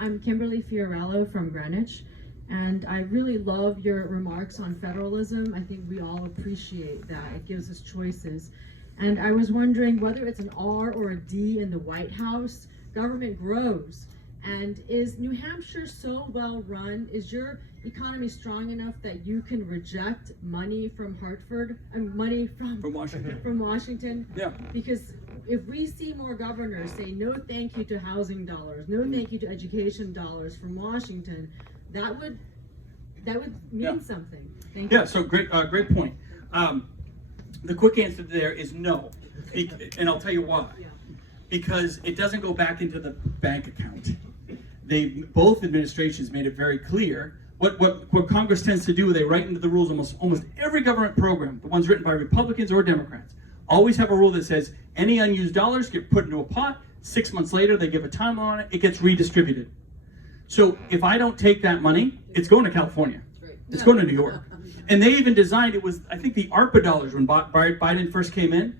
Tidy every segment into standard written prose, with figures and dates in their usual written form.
I'm Kimberly Fiorello from Greenwich, and I really love your remarks on federalism. I think we all appreciate that. It gives us choices. And I was wondering whether it's an R or a D in the White House, government grows. And is New Hampshire so well run? Is your economy strong enough that you can reject money from Hartford and money from Washington? From Washington? Yeah. Because if we see more governors say no thank you to housing dollars, no thank you to education dollars from Washington, that would mean something. Thank you. Yeah. So great point. The quick answer there is no, and I'll tell you why. Because it doesn't go back into the bank account. Both administrations made it very clear. What Congress tends to do, they write into the rules almost every government program, the ones written by Republicans or Democrats, always have a rule that says any unused dollars get put into a pot. 6 months later, they give a timeline on it. It gets redistributed. So if I don't take that money, it's going to California. It's going to New York. And they even designed, it was, I think, the ARPA dollars when Biden first came in.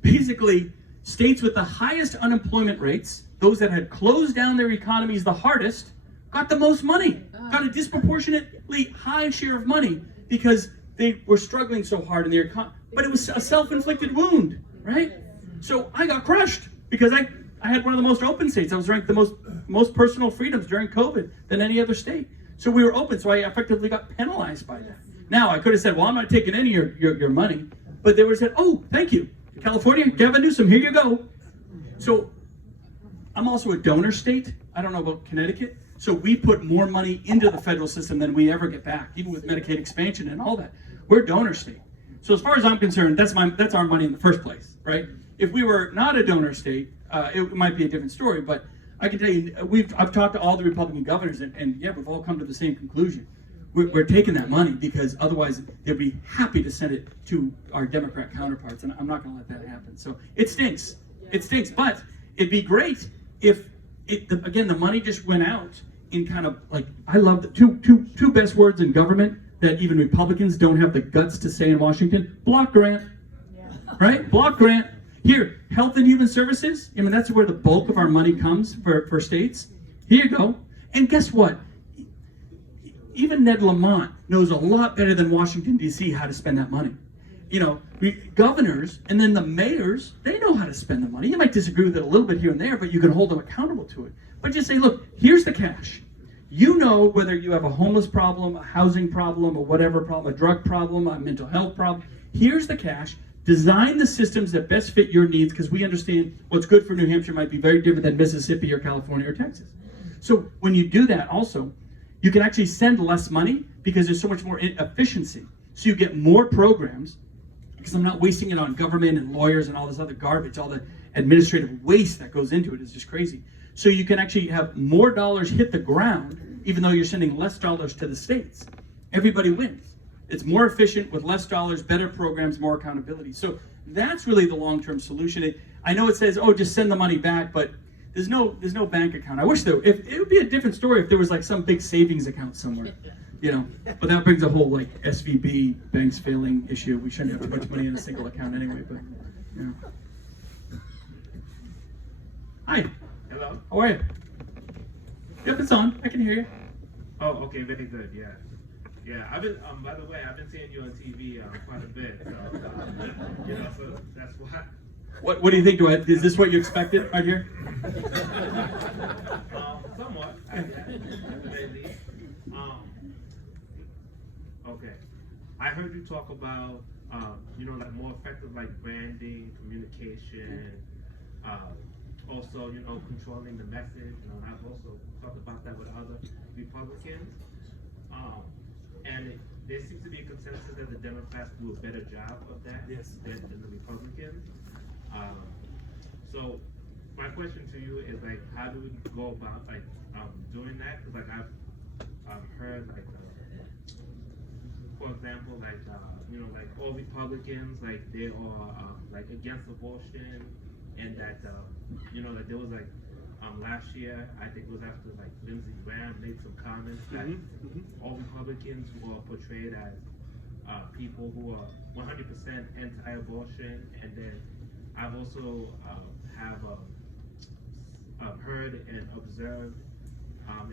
Basically, states with the highest unemployment rates, those that had closed down their economies the hardest, got the most money, got a disproportionately high share of money because they were struggling so hard in their economy. But it was a self-inflicted wound, right? So I got crushed because I had one of the most open states. I was ranked the most personal freedoms during COVID than any other state. So we were open, so I effectively got penalized by that. Now, I could have said, well, I'm not taking any of your money, but they would have said, oh, thank you. California, Gavin Newsom, here you go. So I'm also a donor state. I don't know about Connecticut. So we put more money into the federal system than we ever get back, even with Medicaid expansion and all that. We're a donor state. So as far as I'm concerned, that's our money in the first place, right? If we were not a donor state, it might be a different story. But I can tell you, I've talked to all the Republican governors, and yeah, we've all come to the same conclusion. We're taking that money because otherwise they'll be happy to send it to our Democrat counterparts, and I'm not going to let that happen. So it stinks. It stinks, but it'd be great if again the money just went out in kind of like, I love the two best words in government that even Republicans don't have the guts to say in Washington: block grant. Right? Block grant. Here, health and human services. I mean, that's where the bulk of our money comes for states. Here you go. And guess what? Even Ned Lamont knows a lot better than Washington, D.C. how to spend that money. You know, governors and then the mayors, they know how to spend the money. You might disagree with it a little bit here and there, but you can hold them accountable to it. But just say, look, here's the cash. You know whether you have a homeless problem, a housing problem, a whatever problem, a drug problem, a mental health problem. Here's the cash. Design the systems that best fit your needs, because we understand what's good for New Hampshire might be very different than Mississippi or California or Texas. So when you do that also, you can actually send less money because there's so much more efficiency. So you get more programs, because I'm not wasting it on government and lawyers and all this other garbage. All the administrative waste that goes into it is just crazy. So you can actually have more dollars hit the ground, even though you're sending less dollars to the states. Everybody wins. It's more efficient with less dollars, better programs, more accountability. So that's really the long-term solution. I know it says, oh, just send the money back, but there's no bank account. I wish there, if it would be a different story if there was like some big savings account somewhere, you know. But that brings a whole like SVB, banks failing issue. We shouldn't have too much money in a single account anyway. But yeah. Hi. Hello. How are you? Yep, it's on. I can hear you. Oh, okay, very good. Yeah. Yeah, I've been. By the way, I've been seeing you on TV quite a bit. So, you know, so that's why. What do you think? Is this what you expected right here? Somewhat. Maybe. Okay. I heard you talk about, you know, like more effective like branding, communication, also, you know, controlling the message. You know, and I've also talked about that with other Republicans. And there seems to be a consensus that the Democrats do a better job of that than the Republicans. So my question to you is like, how do we go about like doing that? Because like I've heard like, for example, like you know, like all Republicans like they are like against abortion, and that you know, that there was like last year, I think it was after like Lindsey Graham made some comments that all Republicans were portrayed as people who are 100% anti-abortion, and then I've also have heard and observed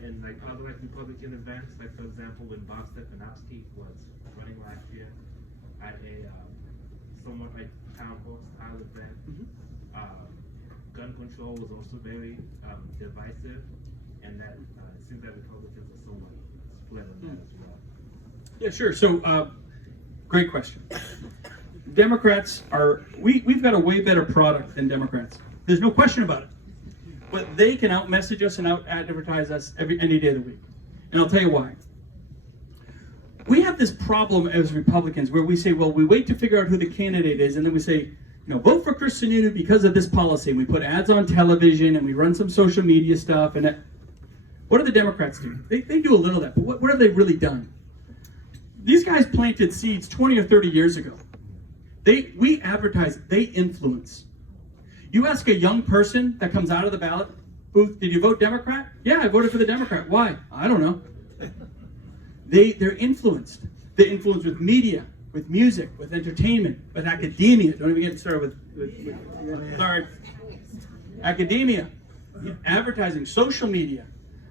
And like other like Republican events, like for example, when Bob Stefanowski was running last year at a somewhat like town hall style event, gun control was also very divisive, and that it seems that Republicans are somewhat split on that as well. Yeah, sure. So, great question. Democrats are, we've got a way better product than Democrats. There's no question about it. But they can out-message us and out-advertise us any day of the week. And I'll tell you why. We have this problem as Republicans where we say, well, we wait to figure out who the candidate is, and then we say, vote for Chris Sununu because of this policy. And we put ads on television, and we run some social media stuff. And what do the Democrats do? They do a little of that, but what have they really done? These guys planted seeds 20 or 30 years ago. We advertise, they influence. You ask a young person that comes out of the ballot booth, did you vote Democrat? Yeah, I voted for the Democrat. Why? I don't know. They're influenced. They're influenced with media, with music, with entertainment, with academia. Don't even get started with academia, advertising, social media.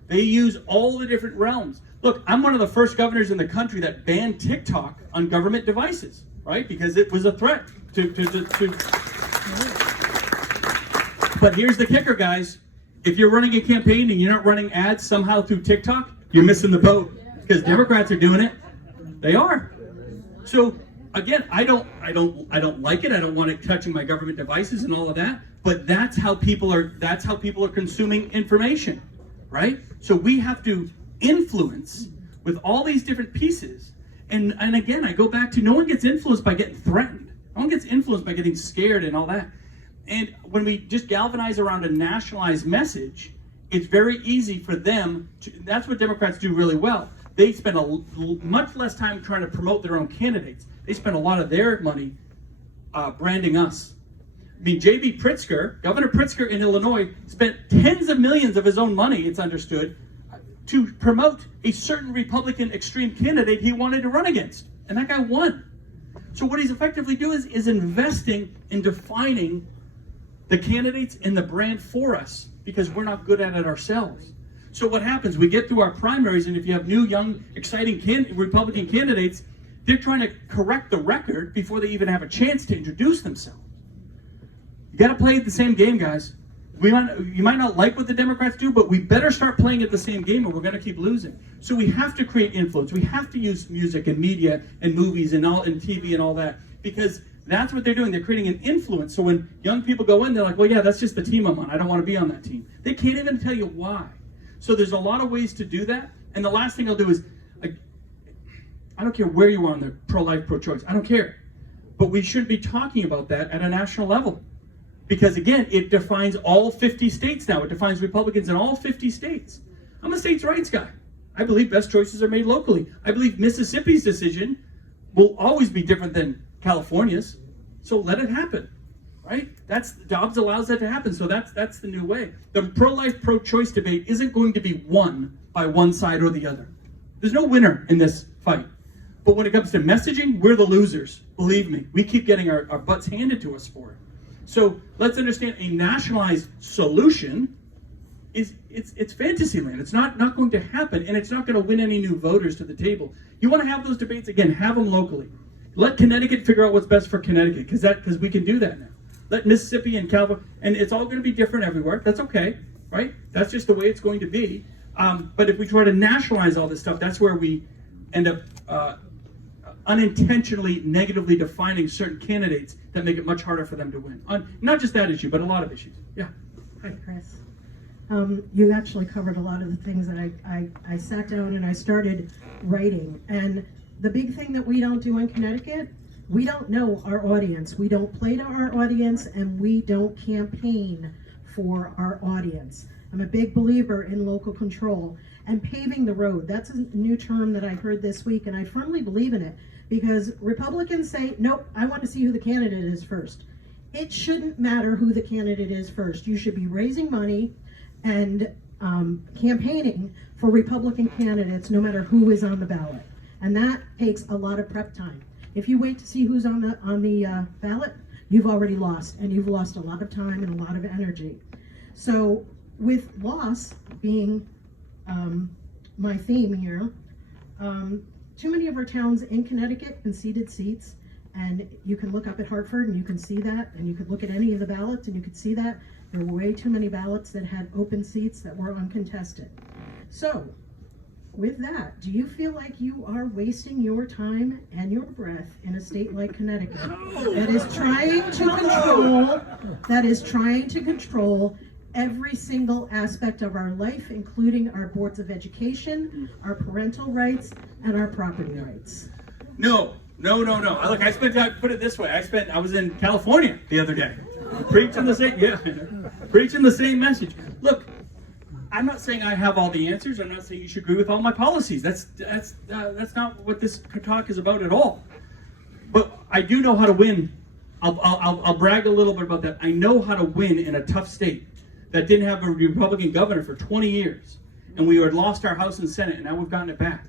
They use all the different realms. Look, I'm one of the first governors in the country that banned TikTok on government devices, right? Because it was a threat to. But here's the kicker, guys. If you're running a campaign and you're not running ads somehow through TikTok, you're missing the boat. Because Democrats are doing it. They are. So again, I don't like it. I don't want it touching my government devices and all of that. But that's how people are consuming information, right? So we have to influence with all these different pieces. And again, I go back to no one gets influenced by getting threatened. No one gets influenced by getting scared and all that. And when we just galvanize around a nationalized message, it's very easy for them to, that's what Democrats do really well. They spend much less time trying to promote their own candidates. They spend a lot of their money branding us. I mean, J.B. Pritzker, Governor Pritzker in Illinois, spent tens of millions of his own money, it's understood, to promote a certain Republican extreme candidate he wanted to run against. And that guy won. So what he's effectively doing is investing in defining the candidates and the brand for us because we're not good at it ourselves. So what happens? We get through our primaries, and if you have new, young, exciting Republican candidates, they're trying to correct the record before they even have a chance to introduce themselves. You got to play the same game, guys. You might not like what the Democrats do, but we better start playing at the same game or we're going to keep losing. So we have to create influence. We have to use music and media and movies and TV and all that because that's what they're doing. They're creating an influence. So when young people go in, they're like, well, yeah, that's just the team I'm on. I don't want to be on that team. They can't even tell you why. So there's a lot of ways to do that. And the last thing I'll do is, I don't care where you are on the pro-life, pro-choice. I don't care. But we should be talking about that at a national level. Because again, it defines all 50 states now. It defines Republicans in all 50 states. I'm a states' rights guy. I believe best choices are made locally. I believe Mississippi's decision will always be different than California's. So let it happen, right? Dobbs allows that to happen. So that's the new way. The pro-life, pro-choice debate isn't going to be won by one side or the other. There's no winner in this fight. But when it comes to messaging, we're the losers. Believe me, we keep getting our butts handed to us for it. So let's understand a nationalized solution it's fantasy land. It's not going to happen, and it's not going to win any new voters to the table. You want to have those debates, again, have them locally. Let Connecticut figure out what's best for Connecticut, because we can do that now. Let Mississippi and California, and it's all going to be different everywhere. That's okay, right? That's just the way it's going to be. But if we try to nationalize all this stuff, that's where we end up unintentionally negatively defining certain candidates that make it much harder for them to win. On not just that issue, but a lot of issues. Yeah. Hi, Chris. You actually covered a lot of the things that I sat down and I started writing. And the big thing that we don't do in Connecticut, we don't know our audience. We don't play to our audience, and we don't campaign for our audience. I'm a big believer in local control and paving the road. That's a new term that I heard this week, and I firmly believe in it, because Republicans say, nope, I want to see who the candidate is first. It shouldn't matter who the candidate is first. You should be raising money and campaigning for Republican candidates no matter who is on the ballot. And that takes a lot of prep time. If you wait to see who's on the ballot, you've already lost, and you've lost a lot of time and a lot of energy. So with loss being my theme here. Too many of our towns in Connecticut conceded seats, and you can look up at Hartford and you can see that, and you could look at any of the ballots and you could see that. There were way too many ballots that had open seats that were uncontested. So, with that, do you feel like you are wasting your time and your breath in a state like Connecticut that is trying to control every single aspect of our life, including our boards of education, our parental rights, and our property rights? No. Look, put it this way. I was in California the other day, preaching the same message. Look, I'm not saying I have all the answers. I'm not saying you should agree with all my policies. That's not what this talk is about at all. But I do know how to win. I'll brag a little bit about that. I know how to win in a tough state that didn't have a Republican governor for 20 years, and we had lost our House and Senate, and now we've gotten it back.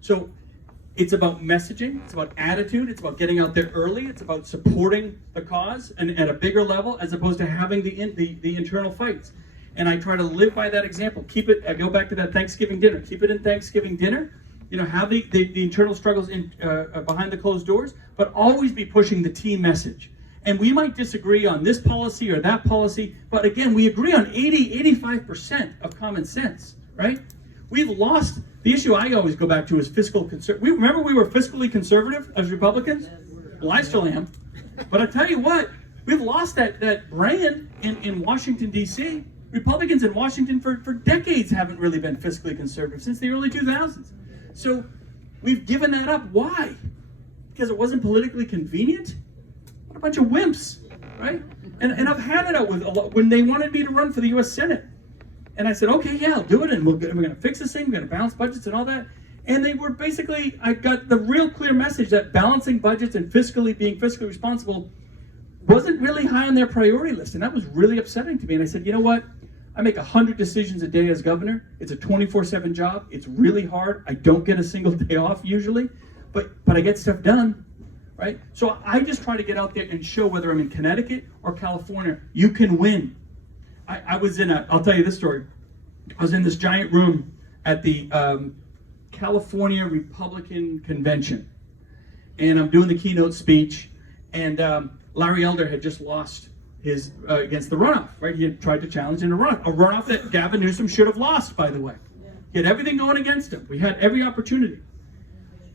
So it's about messaging, it's about attitude, it's about getting out there early, it's about supporting the cause and at a bigger level, as opposed to having the internal fights. And I try to live by that example. I go back to that Thanksgiving dinner. Keep it in Thanksgiving dinner. Have the internal struggles behind the closed doors, but always be pushing the team message. And we might disagree on this policy or that policy, but again, we agree on 85% of common sense, right? We've lost, the issue I always go back to is fiscal conservative. Remember we were fiscally conservative as Republicans? Well, I still am. But I tell you what, we've lost that brand in Washington, D.C. Republicans in Washington for decades haven't really been fiscally conservative, since the early 2000s. So we've given that up. Why? Because it wasn't politically convenient? What a bunch of wimps, right? And I've had it out with when they wanted me to run for the U.S. Senate. And I said, okay, yeah, I'll do it, and we're going to fix this thing, we're going to balance budgets and all that. And they were basically, I got the real clear message that balancing budgets and being fiscally responsible wasn't really high on their priority list. And that was really upsetting to me. And I said, you know what? I make 100 decisions a day as governor. It's a 24/7 job. It's really hard. I don't get a single day off usually, but I get stuff done, right? So I just try to get out there and show, whether I'm in Connecticut or California, you can win. I was I'll tell you this story. I was in this giant room at the California Republican Convention, and I'm doing the keynote speech, and Larry Elder had just lost his against the runoff, right? He had tried to challenge in a runoff that Gavin Newsom should have lost, by the way. He had everything going against him. We had every opportunity.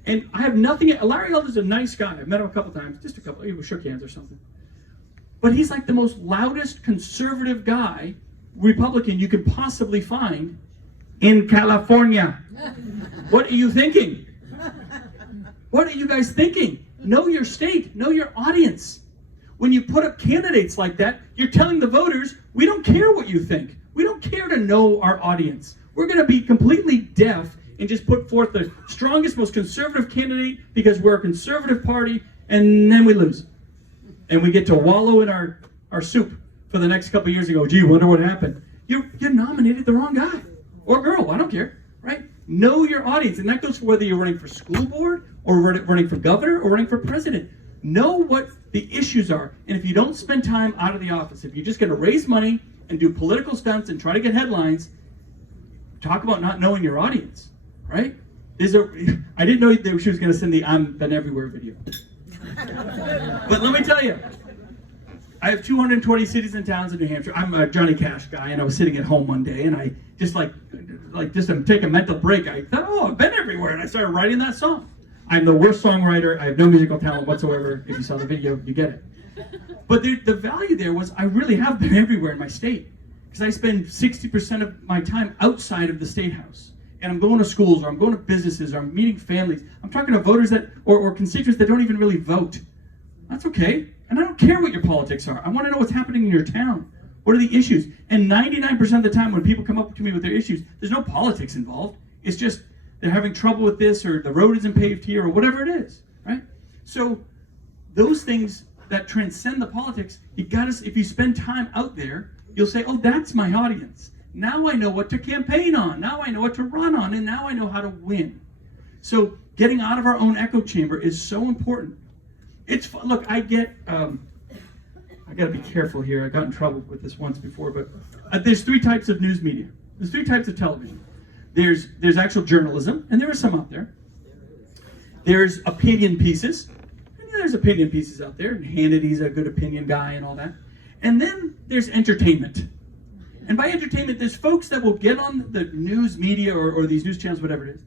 And I have nothing, Larry Elder's a nice guy. I've met him a couple times, just a couple, we shook hands or something. But he's like the most loudest conservative guy, Republican, you could possibly find in California. What are you thinking? What are you guys thinking? Know your state, know your audience. When you put up candidates like that, you're telling the voters, we don't care what you think. We don't care to know our audience. We're going to be completely deaf and just put forth the strongest, most conservative candidate because we're a conservative party, and then we lose. And we get to wallow in our soup for the next couple of years and go, gee, wonder what happened. You nominated the wrong guy or girl, I don't care, right? Know your audience, and that goes for whether you're running for school board or running for governor or running for president. Know what the issues are, and if you don't spend time out of the office, if you're just going to raise money and do political stunts and try to get headlines, talk about not knowing your audience, right? I didn't know she was going to send the "I'm been everywhere" video. But let me tell you, I have 220 cities and towns in New Hampshire. I'm a Johnny Cash guy, and I was sitting at home one day, and I just to take a mental break, I thought, oh, I've been everywhere, and I started writing that song. I'm the worst songwriter. I have no musical talent whatsoever. If you saw the video, you get it. But the value there was I really have been everywhere in my state, because I spend 60% of my time outside of the State House. And I'm going to schools, or I'm going to businesses, or I'm meeting families. I'm talking to voters or constituents that don't even really vote. That's okay. And I don't care what your politics are. I want to know what's happening in your town. What are the issues? And 99% of the time when people come up to me with their issues, there's no politics involved. It's just they're having trouble with this, or the road isn't paved here, or whatever it is, right? So those things that transcend the politics, if you spend time out there, you'll say, oh, that's my audience. Now I know what to campaign on. Now I know what to run on. And now I know how to win. So getting out of our own echo chamber is so important. It's fun. Look, I got to be careful here. I got in trouble with this once before, but there's three types of news media. There's three types of television. There's actual journalism, and there are some out there. There's opinion pieces. And there's opinion pieces out there, and Hannity's a good opinion guy and all that. And then there's entertainment. And by entertainment, there's folks that will get on the news media or these news channels, whatever it is,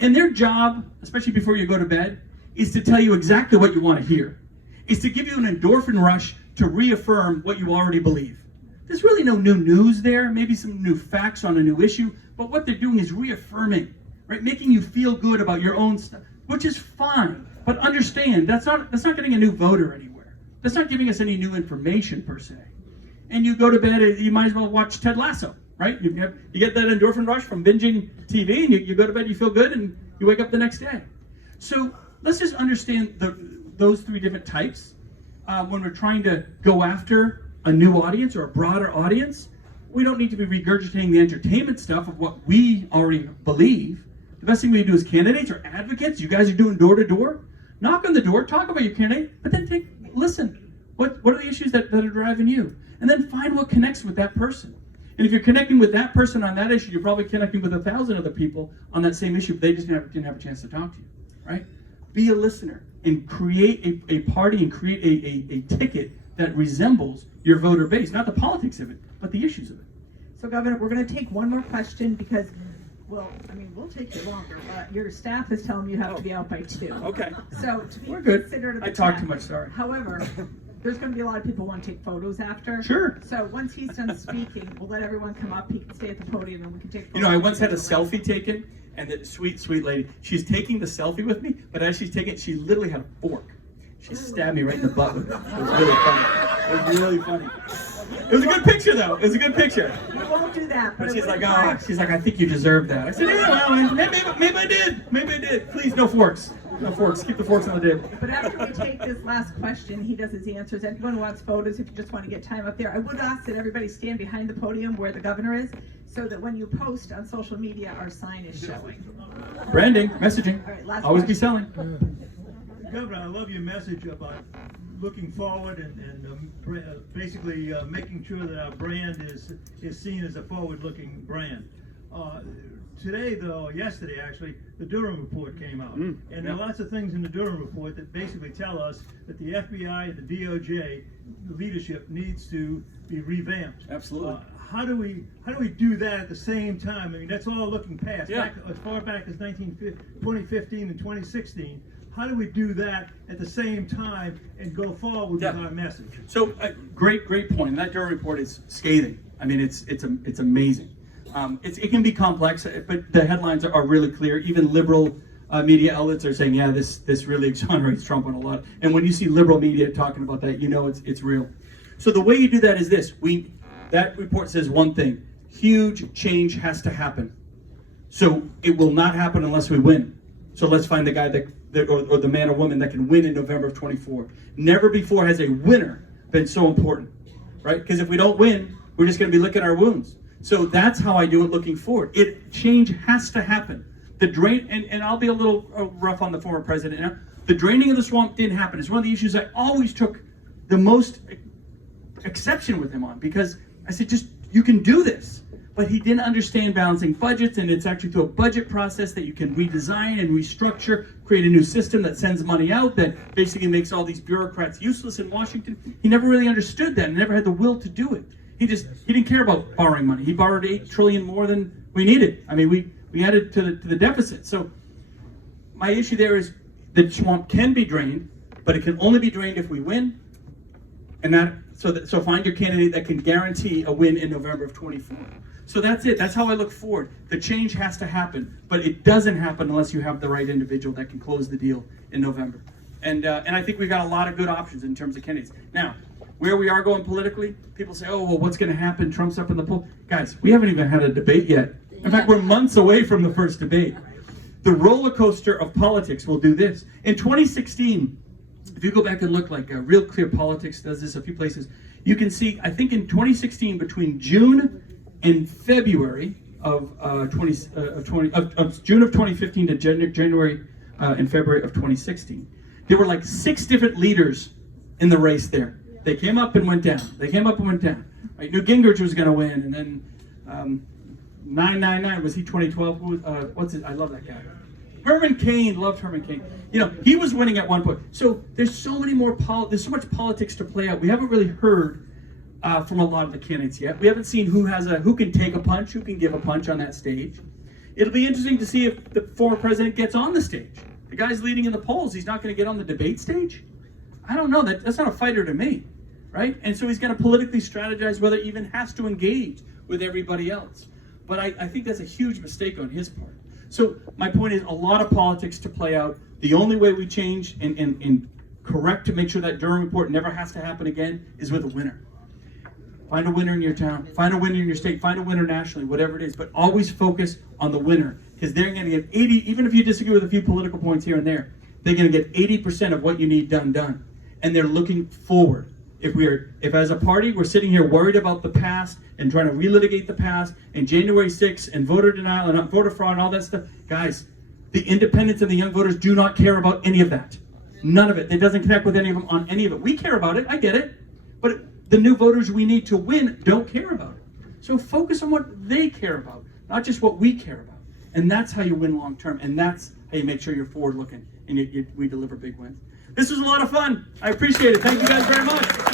and their job, especially before you go to bed, is to tell you exactly what you want to hear. It's to give you an endorphin rush to reaffirm what you already believe. There's really no new news there, maybe some new facts on a new issue, but what they're doing is reaffirming, right? Making you feel good about your own stuff, which is fine. But understand, that's not getting a new voter anywhere. That's not giving us any new information per se. And you go to bed, you might as well watch Ted Lasso, right? You get that endorphin rush from binging TV, and you go to bed, you feel good, and you wake up the next day. So let's just understand those three different types. When we're trying to go after a new audience or a broader audience, we don't need to be regurgitating the entertainment stuff of what we already believe. The best thing we can do as candidates or advocates, you guys are doing door to door, knock on the door, talk about your candidate, but then listen. What are the issues that are driving you? And then find what connects with that person. And if you're connecting with that person on that issue, you're probably connecting with 1,000 other people on that same issue, but they just didn't have a chance to talk to you, right? Be a listener and create a party and create a ticket that resembles your voter base, not the politics of it, but the issues of it. So, Governor, we're going to take one more question because, well, I mean, we'll take you longer, but your staff is telling me you have to be out by 2. Okay. So, to be We're good. considerate of the I talk time. too much, sorry. However, there's going to be a lot of people who want to take photos after. Sure. So, once he's done speaking, we'll let everyone come up. He can stay at the podium and we can take photos. You know, I once had a selfie taken, and the sweet lady, she's taking the selfie with me, but as she's taking it, she literally had a fork. She stabbed me right in the butt with it. It was really funny. It was really funny. It was a good picture, though. It was a good picture. We won't do that. But it she's would like, be she's like, I think you deserve that. I said, yeah, well, maybe I did. Maybe I did. Please, no forks. No forks. Keep the forks on the table. But after we take this last question, he does his answers. Anyone who wants photos, if you just want to get time up there, I would ask that everybody stand behind the podium where the governor is, so that when you post on social media, our sign is showing. Branding, messaging. All right, last Always be question. selling. Governor, I love your message about looking forward and basically making sure that our brand is seen as a forward-looking brand. Today, though, yesterday actually, the Durham report came out. And there are lots of things in the Durham report that basically tell us that the FBI and the DOJ leadership needs to be revamped. Absolutely. How do we do that at the same time? I mean, that's all looking past, Yeah. back, as far back as 2015 and 2016. How do we do that at the same time and go forward with our message? So, great point. And that Durham report is scathing. I mean, it's amazing. It can be complex, but the headlines are really clear. Even liberal media outlets are saying, yeah, this really exonerates Trump on a lot. And when you see liberal media talking about that, you know it's real. So the way you do that is this. That report says one thing: huge change has to happen. So it will not happen unless we win. So let's find the guy or the man or woman that can win in November of 24. Never before has a winner been so important, right? Because if we don't win, we're just going to be licking our wounds. So that's how I do it looking forward. Change has to happen. The drain, and I'll be a little rough on the former president now. The draining of the swamp didn't happen. It's one of the issues I always took the most exception with him on, because I said, you can do this. But he didn't understand balancing budgets, and it's actually through a budget process that you can redesign and restructure, create a new system that sends money out, that basically makes all these bureaucrats useless in Washington. He never really understood that and never had the will to do it. He didn't care about borrowing money. He borrowed $8 trillion more than we needed. I mean, we added to the deficit. So my issue there is the swamp can be drained, but it can only be drained if we win. So find your candidate that can guarantee a win in November of 24. So that's it. That's how I look forward. The change has to happen, but it doesn't happen unless you have the right individual that can close the deal in November. And I think we've got a lot of good options in terms of candidates. Now, where we are going politically, people say, oh, well, what's going to happen? Trump's up in the poll. Guys, we haven't even had a debate yet. In fact, we're months away from the first debate. The roller coaster of politics will do this. In 2016, if you go back and look, like Real Clear Politics does this a few places, you can see, I think in 2016, between June and February of June of 2015 to January and February of 2016, there were like 6 different leaders in the race there. They came up and went down. They came up and went down. Right? Newt Gingrich was going to win, and then 999, was he 2012? Who was, what's his, I love that guy. Herman Cain, loved Herman Cain. You know, he was winning at one point. So there's so many more, there's so much politics to play out. We haven't really heard from a lot of the candidates yet. We haven't seen who can take a punch, who can give a punch on that stage. It'll be interesting to see if the former president gets on the stage. The guy's leading in the polls. He's not going to get on the debate stage. I don't know. That's not a fighter to me, right? And so he's going to politically strategize whether he even has to engage with everybody else. But I think that's a huge mistake on his part. So my point is a lot of politics to play out. The only way we change and correct to make sure that Durham report never has to happen again is with a winner. Find a winner in your town, find a winner in your state, find a winner nationally, whatever it is, but always focus on the winner, because they're going to get 80, even if you disagree with a few political points here and there, they're going to get 80% of what you need done. And they're looking forward. If as a party we're sitting here worried about the past and trying to relitigate the past and January 6th and voter denial and voter fraud and all that stuff, guys, the independents and the young voters do not care about any of that. None of it. It doesn't connect with any of them on any of it. We care about it. I get it. But the new voters we need to win don't care about it. So focus on what they care about, not just what we care about. And that's how you win long term. And that's how you make sure you're forward looking and we deliver big wins. This was a lot of fun. I appreciate it. Thank you guys very much.